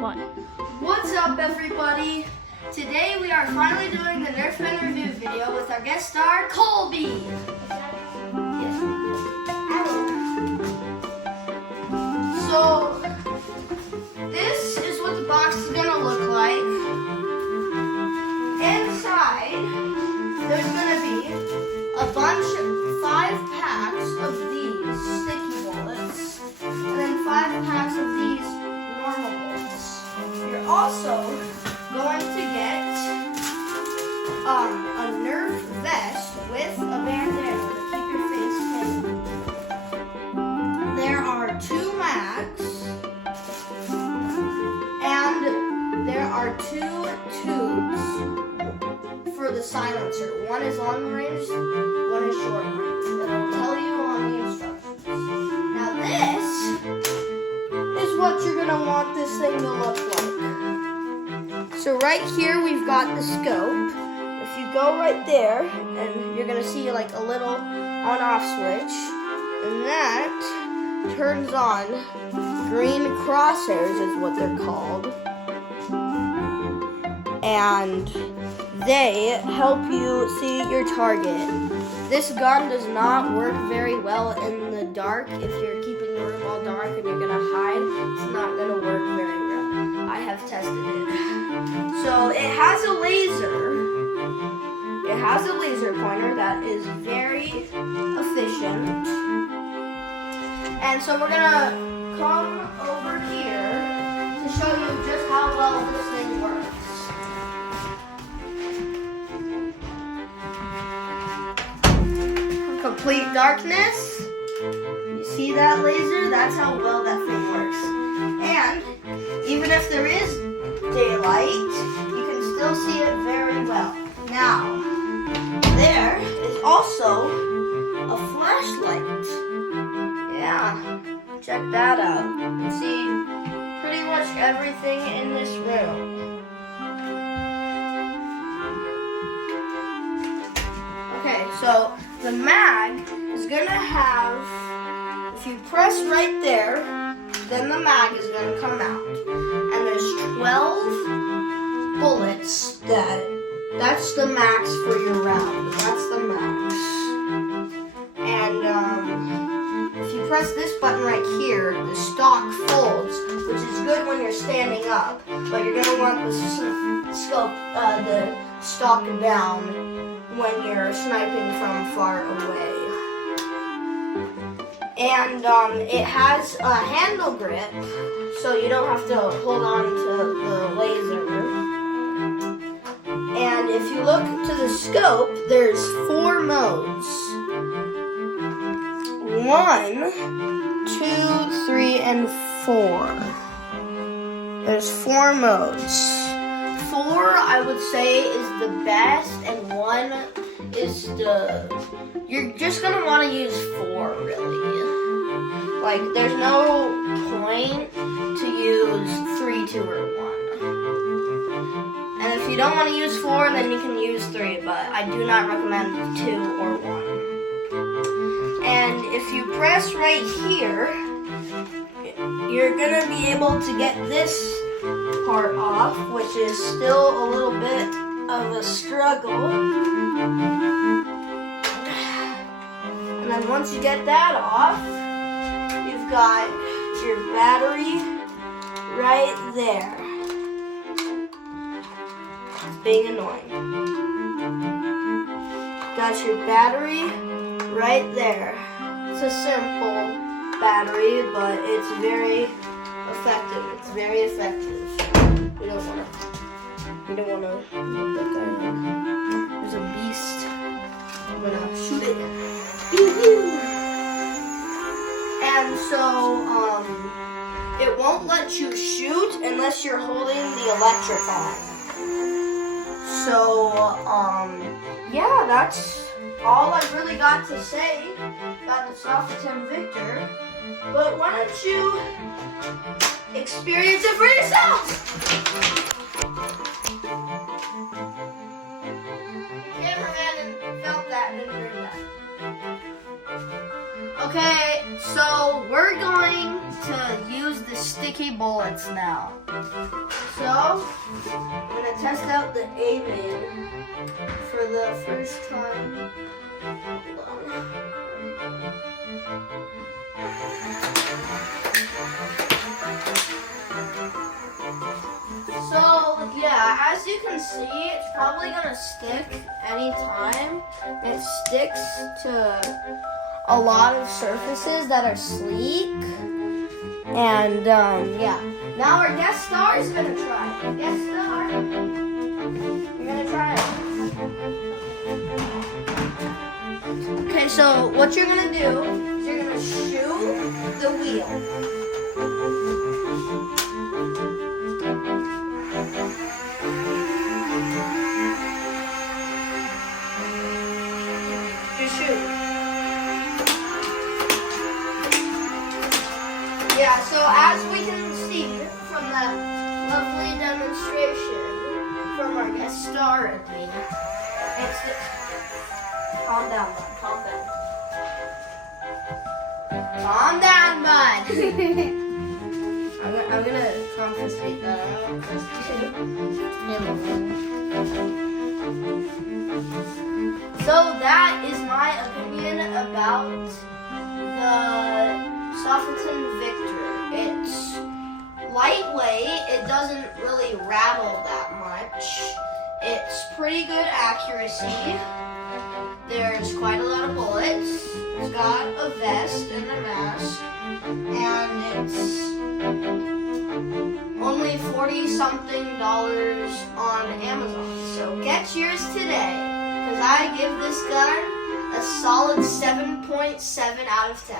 1. What's up, everybody? Today we are finally doing the Nerf pen review video with our guest star, Colby. Yes. So, this is what the box is gonna look like. Inside, there's gonna be a bunch of 5 packs of these sticky bullets, and then 5 packs of these normal bullets. You're also going to get a Nerf vest with a bandana to keep your face hidden. There are 2 mags, and there are 2 tubes for the silencer. One is long range, one is short range. It'll tell you on the instructions. Now this is what you're gonna want this thing to look like. So right here we've got the scope. If you go right there, and you're gonna see like a little on-off switch, and that turns on green crosshairs is what they're called. And they help you see your target. This gun does not work very well in the dark. If you're keeping the room all dark and you're gonna hide, it's not gonna work very well. I have tested it. So it has a laser. It has a laser pointer that is very efficient. And so we're gonna come over here to show you just how well this thing works. Complete darkness. You see that laser? That's how well that thing works. And even if there is daylight, you can still see it very well. Now, there is also a flashlight. Yeah, check that out. You can see pretty much everything in this room. Okay, so the mag is gonna have, if you press right there, then the mag is gonna come out. And there's 12 bullets that's the max for your round. That's the max. And if you press this button right here, the stock folds, which is good when you're standing up, but you're gonna want the stock down when you're sniping from far away. And it has a handle grip, so you don't have to hold on to the laser. And if you look to the scope, there's 4 modes. 1, 2, 3, and 4. There's 4 modes. 4, I would say, is the best, and 1 is you're just gonna want to use 4, really. Like, there's no point to use 3, 2, or 1. And if you don't want to use 4, then you can use 3, but I do not recommend 2 or 1. And if you press right here, you're gonna be able to get this part off, which is still a little bit of a struggle. And then once you get that off, you've got your battery right there. It's being annoying. Got your battery right there. It's a simple battery, but it's very effective. It's very effective. We don't want to look that guy in. There's a beast. I'm gonna shoot it. And so, it won't let you shoot unless you're holding the electric on. So, yeah, that's all I've really got to say about the Soft 10 Victor. But why don't you experience it for yourself? Cameraman felt that and didn't hear that. Okay, so we're going to use the sticky bullets now. So, I'm gonna test out the aiming for the first time. Hold on. So, yeah, as you can see, it's probably gonna stick anytime. It sticks to a lot of surfaces that are sleek. And, yeah. Now our guest star is gonna try it. Guest star, you're gonna try it. Okay, so what you're gonna do is you're gonna shoot the wheel. Just shoot. Yeah, so as we can see from that lovely demonstration from our guest star and me, it's just, calm down, bud, calm down. Calm down, bud. I'm gonna confiscate that. So that is my opinion about the Softenton Victor. It's lightweight, it doesn't really rattle that much. It's pretty good accuracy. There's quite a lot of bullets. It's got a vest and a mask. And it's only $40-something on Amazon. So get yours today, because I give this gun a solid 7.7 out of 10.